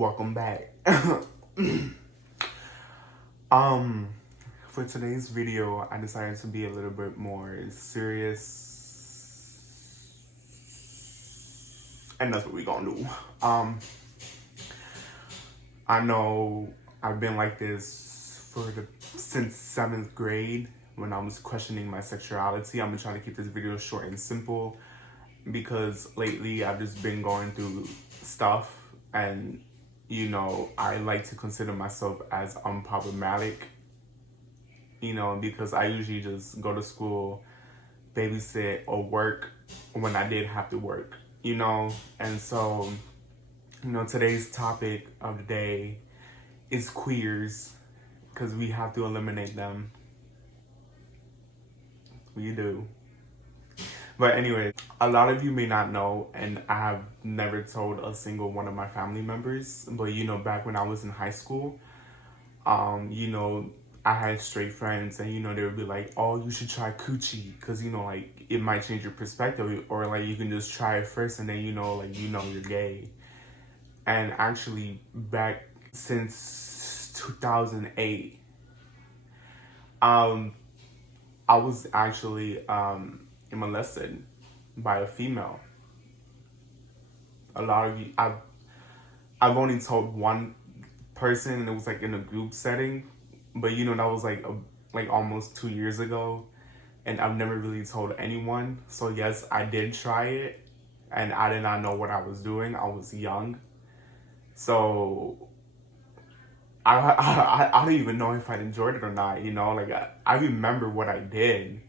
Welcome back. um, for today's video, I decided to be a little bit more serious, and that's what we gonna do. I know I've been like this since 7th grade when I was questioning my sexuality. I'm gonna try to keep this video short and simple because lately I've just been going through stuff, and I like to consider myself as unproblematic, because I usually just go to school, babysit, or work when I did have to work, and so, today's topic of the day is queers, because we have to eliminate them. We do. But anyway, a lot of you may not know, and I have never told a single one of my family members, but back when I was in high school, I had straight friends, and they would be like, oh, you should try coochie, because like it might change your perspective, or like you can just try it first, and then you're gay. And actually, back since 2008, I was actually molested by a female. A lot of you, I've only told one person, and it was like in a group setting, but that was like almost 2 years ago, and I've never really told anyone. So yes, I did try it, and I did not know what I was doing. I was young, so I don't even know if I enjoyed it or not. Like I remember what I did.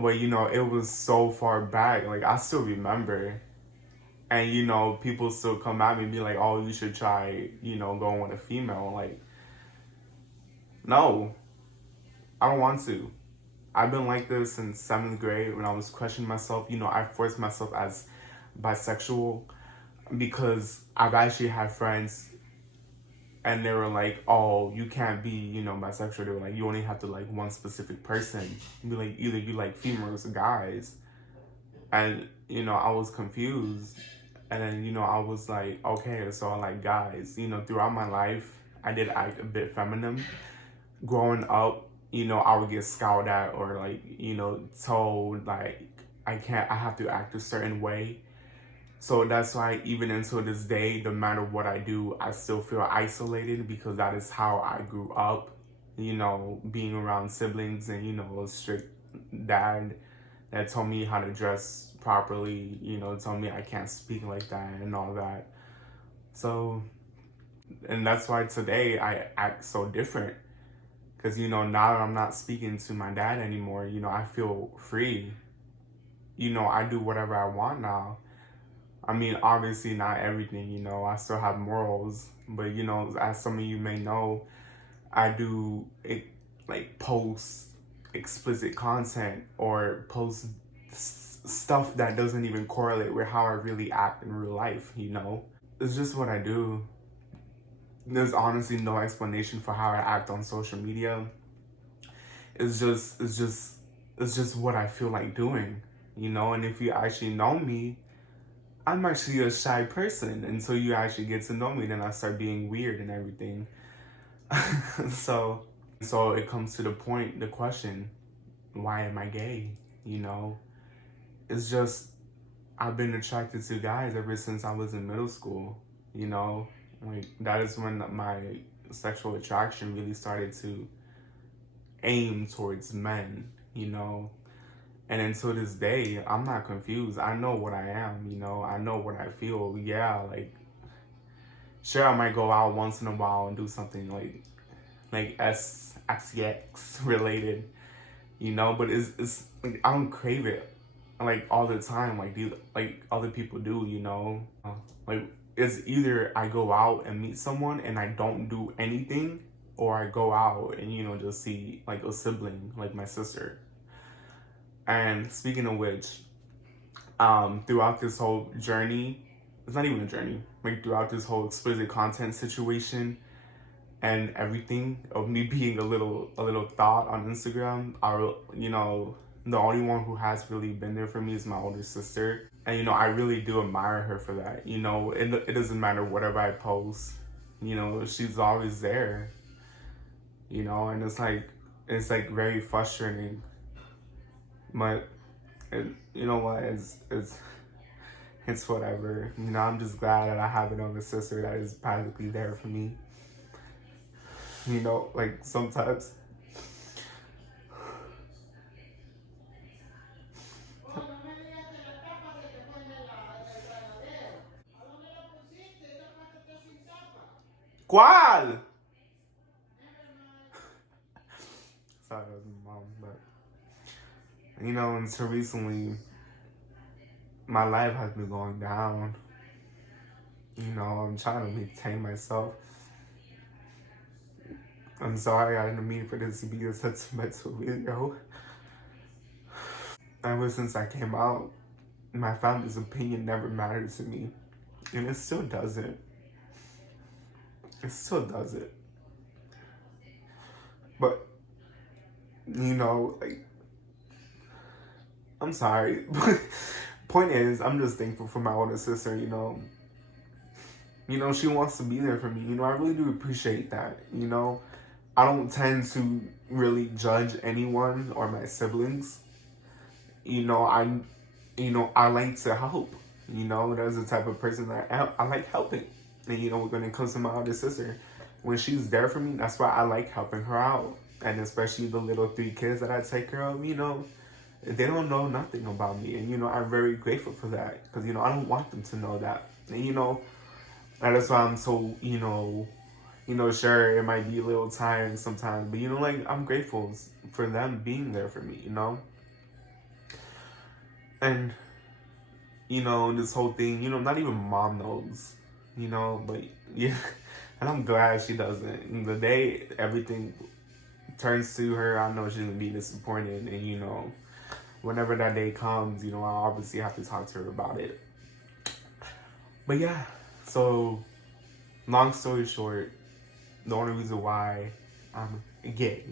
But, it was so far back. Like, I still remember. And, people still come at me and be like, oh, you should try, going with a female. Like, no. I don't want to. I've been like this since 7th grade when I was questioning myself. I forced myself as bisexual because I've actually had friends, and they were like, oh, you can't be, bisexual. They were like, you only have to like one specific person. Be like, either you like females or guys. And, I was confused. And then, I was like, okay, so I like guys. Throughout my life, I did act a bit feminine. Growing up, I would get scowled at, or like, told like, I have to act a certain way. So that's why even until this day, no matter what I do, I still feel isolated, because that is how I grew up, being around siblings and, a strict dad that told me how to dress properly, told me I can't speak like that and all that. So, and that's why today I act so different, because, now that I'm not speaking to my dad anymore, I feel free. I do whatever I want now. I mean, obviously not everything, I still have morals, but, as some of you may know, I do post explicit content, or post stuff that doesn't even correlate with how I really act in real life, It's just what I do. There's honestly no explanation for how I act on social media. It's just what I feel like doing, and if you actually know me, I'm actually a shy person until you actually get to know me. Then I start being weird and everything. So it comes to the question, why am I gay? It's just, I've been attracted to guys ever since I was in middle school. Like that is when my sexual attraction really started to aim towards men. And until this day, I'm not confused. I know what I am, I know what I feel. Yeah, like, sure, I might go out once in a while and do something like SXX related, but it's like, I don't crave it like all the time like other people do, Like, it's either I go out and meet someone and I don't do anything, or I go out and, just see like a sibling, like my sister. And speaking of which, throughout this whole journey, it's not even a journey, like throughout this whole explicit content situation and everything of me being a little thought on Instagram, I, The only one who has really been there for me is my older sister. And, I really do admire her for that. It doesn't matter whatever I post. She's always there. And it's like very frustrating. But, you know what, it's whatever. I'm just glad that I have an older sister that is practically there for me. Like sometimes ¿Cuál? Sorry, that was my mom, but until recently, my life has been going down. I'm trying to maintain myself. I'm sorry I didn't mean for this to be a sentimental video. Ever since I came out, my family's opinion never mattered to me. And it still doesn't. It still doesn't. But, like, I'm sorry. Point is, I'm just thankful for my older sister, she wants to be there for me. I really do appreciate that, I don't tend to really judge anyone or my siblings. I like to help. There's the type of person that I like helping. And when it comes to my older sister, when she's there for me, that's why I like helping her out. And especially the little 3 kids that I take care of, they don't know nothing about me. And, I'm very grateful for that. Because, I don't want them to know that. And, and that's why I'm so, sure, it might be a little tiring sometimes. But, I'm grateful for them being there for me, And, this whole thing, not even mom knows, but, yeah. And I'm glad she doesn't. The day everything turns to her, I know she's going to be disappointed. And, whenever that day comes, I obviously have to talk to her about it. But yeah, so long story short, the only reason why I'm gay,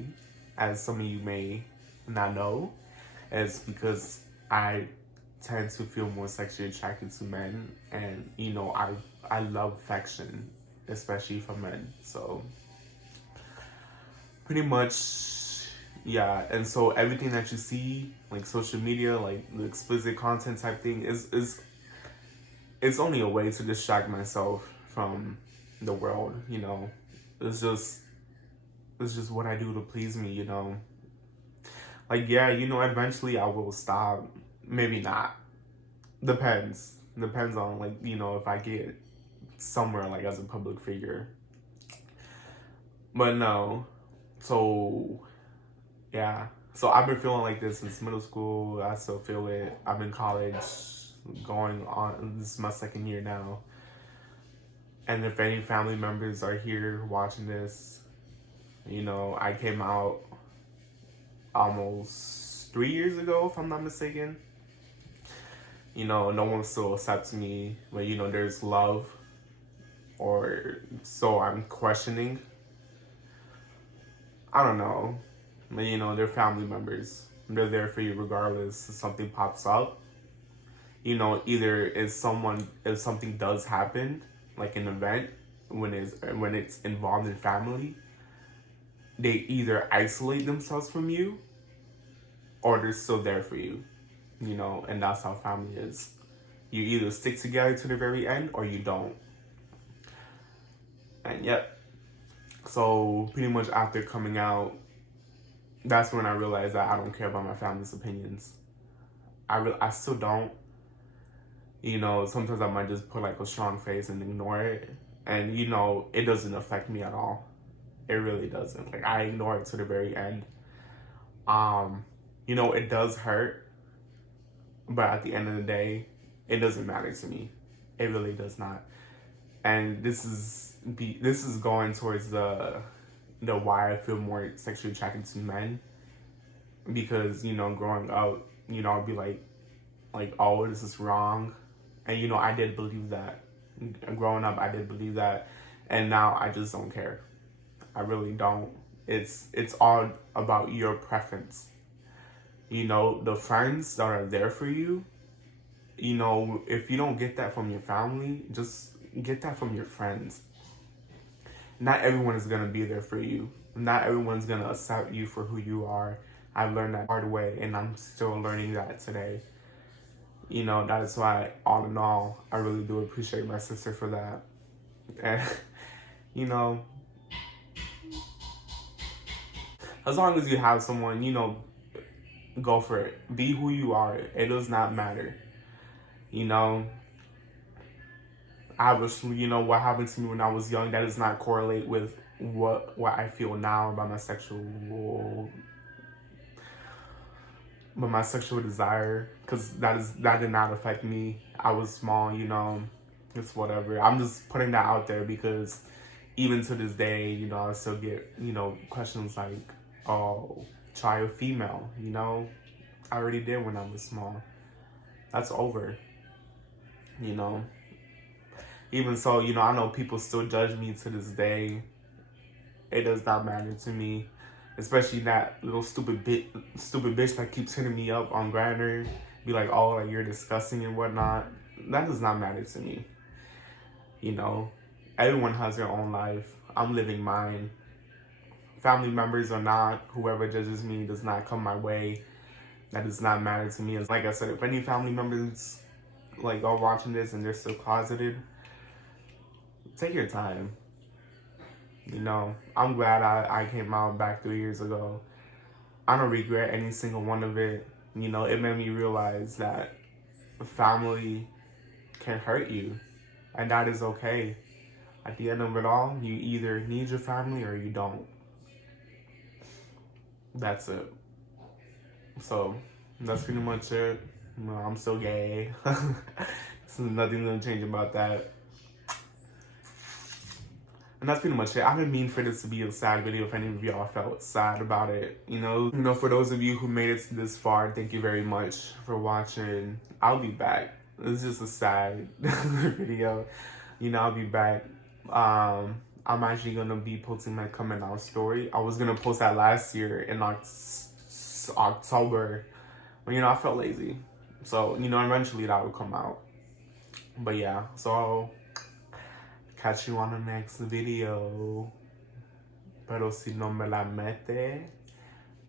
as some of you may not know, is because I tend to feel more sexually attracted to men, and I love affection, especially from men. So pretty much, yeah. And so everything that you see, like social media, like the explicit content type thing, is it's only a way to distract myself from the world. It's just what I do to please me. Like, yeah, eventually I will stop. Maybe not. Depends on, like, if I get somewhere, like, as a public figure. But no. So yeah, so I've been feeling like this since middle school. I still feel it. I'm in college, going on, this is my 2nd year now. And if any family members are here watching this, I came out almost 3 years ago, if I'm not mistaken. No one still accepts me, but there's love, or so I'm questioning. I don't know. But they're family members. They're there for you regardless if something pops up. Either if something does happen, like an event, when it's involved in family, they either isolate themselves from you, or they're still there for you. And that's how family is. You either stick together to the very end, or you don't. And yep. So pretty much after coming out, that's when I realized that I don't care about my family's opinions. I still don't. Sometimes I might just put like a strong face and ignore it. And, it doesn't affect me at all. It really doesn't. Like, I ignore it to the very end. It does hurt. But at the end of the day, it doesn't matter to me. It really does not. And this is going towards the why I feel more sexually attracted to men. Because, growing up, I'll be like, oh, this is wrong. And, I did believe that. Growing up, I did believe that. And now I just don't care. I really don't. It's all about your preference. You know, the friends that are there for you, you know, if you don't get that from your family, just get that from your friends. Not everyone is going to be there for you. Not everyone's going to accept you for who you are. I've learned that hard way, and I'm still learning that today. You know, that is why, all in all, I really do appreciate my sister for that. And, you know, as long as you have someone, you know, go for it. Be who you are. It does not matter. You know, I was, you know, what happened to me when I was young, that does not correlate with what I feel now about my sexual desire, because that did not affect me. I was small, you know, it's whatever. I'm just putting that out there because even to this day, you know, I still get, you know, questions like, oh, try a female, you know. I already did when I was small. That's over, you know. Even so, you know, I know people still judge me to this day. It does not matter to me. Especially that little stupid bitch that keeps hitting me up on Grindr. Be like, oh, like, you're disgusting and whatnot. That does not matter to me. You know, everyone has their own life. I'm living mine. Family members or not, whoever judges me does not come my way. That does not matter to me. Like I said, if any family members like are watching this and they're still closeted, take your time. You know, I'm glad I came out back 3 years ago. I don't regret any single one of it. You know, it made me realize that family can hurt you, and that is okay. At the end of it all, you either need your family or you don't. That's it. So, that's pretty much it. You know, I'm still gay. There's nothing gonna change about that. And that's pretty much it. I didn't mean for this to be a sad video if any of y'all felt sad about it. You know, for those of you who made it this far, thank you very much for watching. I'll be back. It's just a sad video. You know, I'll be back. I'm actually gonna be posting my coming out story. I was gonna post that last year in October, but you know, I felt lazy. So, you know, eventually that would come out. But yeah, so catch you on the next video. Pero si no me la mete,